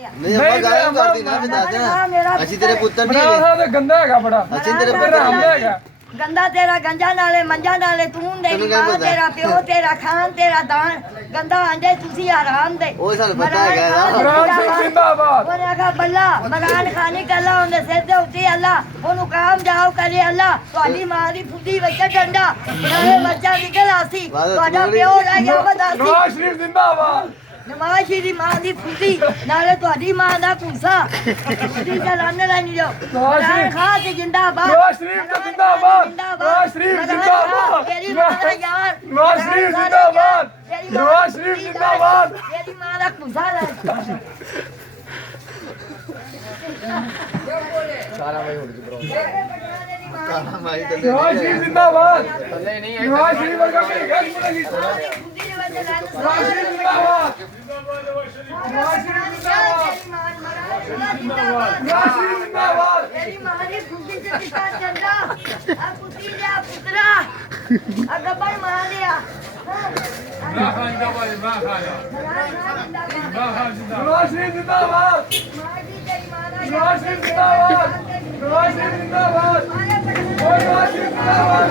ਨਹੀਂ ਆਪਾਂ ਗੱਲ ਕਰਦੀ ਨਾ ਵੀ ਦੱਸ ਦੇਣਾ ਅਸੀਂ ਤੇਰੇ ਪੁੱਤਰ ਨਹੀਂ ਹੈਗੇ ਤੇ ਗੰਦਾ ਹੈਗਾ ਬੜਾ ਅਸੀਂ ਤੇਰੇ ਪੁੱਤਰ ਹਰਾਮ ਨਹੀਂ ਹੈਗਾ ਗੰਦਾ ਤੇਰਾ ਗੰਜਾ ਨਾਲੇ ਮੰਜਾ ਨਾਲੇ ਤੂੰ ਦੇ ਮਾਂ ਤੇਰਾ ਪਿਓ ਤੇਰਾ ਖਾਨ ਤੇਰਾ ਦਾਨ ਗੰਦਾ ਆਂਦੇ ਤੁਸੀਂ ਆਰਾਮ ਦੇ ਉਹ ਸਾਨੂੰ ਪਤਾ ਹੈਗਾ ਇਮਰਾਨ ਸਿੰਘ ਜਿੰਦਾਬਾਦ ਉਹਨੇ ਆਖਾ ਬੱਲਾ ਮਰਾਨ ਖਾਨੀ ਕੱਲਾ ਉਹਨੇ ਸਿਰ ਦੇ ਉੱਤੇ ਅੱਲਾ ਉਹਨੂੰ ਕਾਮਯਾਬ ਕਰੇ ਅੱਲਾ ਤੁਹਾਡੀ ਮਾਂ ਦੀ ਫੁੱਦੀ ਵਿੱਚ ਡੰਡਾ ਨਾਲੇ ਬੱਚਾ ਨਿਕਲ ਆਸੀ ਤੁਹਾਡਾ ਪਿਓ ਰਹਿ ਗਿਆ ਬਦਾਸੀ ਨਵਾਜ਼ ਸ਼ਰੀਫ ਜਿੰਦਾਬਾਦ ਨਵਾਜ਼ ਸ਼ਰੀਫ ਦੀ ਮਾਂ ਦੀ ਫੁੱਦੀ ਨਾਲੇ ਤੁਹਾਡੀ ਮਾਂ ਦਾ ਕੁੰਸਾ ਤੁਸੀਂ ਚਲਾਣੇ ਨਹੀਂ ਜਾਓ ਮਰਾਨ ਖਾ ਤੇ ਜਿੰਦਾਬਾਦ ਨਵਾਜ਼ ਸ਼ਰੀਫ ਜਿੰਦਾਬਾਦ ਨਵਾਜ਼ ਸ਼ਰੀਫ ਜਿੰਦਾਬਾਦ ਤੇਰੀ ਮਾਂ ਦਾ ਯਾਰ ਨਵਾਜ਼ ਸ਼ਰੀਫ ਜਿੰਦਾਬਾਦ ਨਵਾਜ਼ ਸ਼ਰੀਫ ਜਿੰਦਾਬਾਦ ਤੇਰੀ ਮਾਂ ਦਾ ਕੁੰਸਾ ਲੈ ਸਾਰਾ ਭਾਈ ਹੁਣ ਬਰੋ ਸਾਰਾ ਭਾਈ ਤੇ ਨਵਾਜ਼ ਸ਼ਰੀਫ ਜਿੰਦਾਬਾਦ ਨਵਾਜ਼ ਸ਼ਰੀਫ ਵਰਗਾ ਕੋਈ ਗੱਲ ਨਹੀਂ ਨਵਾਜ਼ ਨਵਾਜ਼ ਸ਼ਰੀਫ ਜਿੰਦਾਬਾਦ ਨਵਾਜ਼ ਸ਼ਰੀਫ ਜਿੰਦਾਬਾਦ ਨਵਾਜ਼ ਸ਼ਰੀਫ ਜਿੰਦਾਬਾਦ ਤੇਰੀ ਮਾਂ ਦੀ ਫੁੱਦੀ ਤੇ ਕਿਤਾ ਚੰਦਾ ਆ ਪੁੱਤੀ ਲਿਆ ਪੁੱਤਰਾ ਆ ਗੱਬਰ ਮਾਰ ਲਿਆ ਨਾ ਖਾਨ ਜਿੰਦਾਬਾਦ ਨਾ ਖਾਨ ਨਵਾਜ਼ ਸ਼ਰੀਫ ਜਿੰਦਾਬਾਦ ਨਵਾਜ਼ ਸ਼ਰੀਫ ਜਿੰਦਾਬਾਦ ਨਵਾਜ਼ ਸ਼ਰੀਫ ਜਿੰਦਾਬਾਦ ਓਏ ਨਵਾਜ਼ ਸ਼ਰੀਫ ਜਿੰਦਾਬਾਦ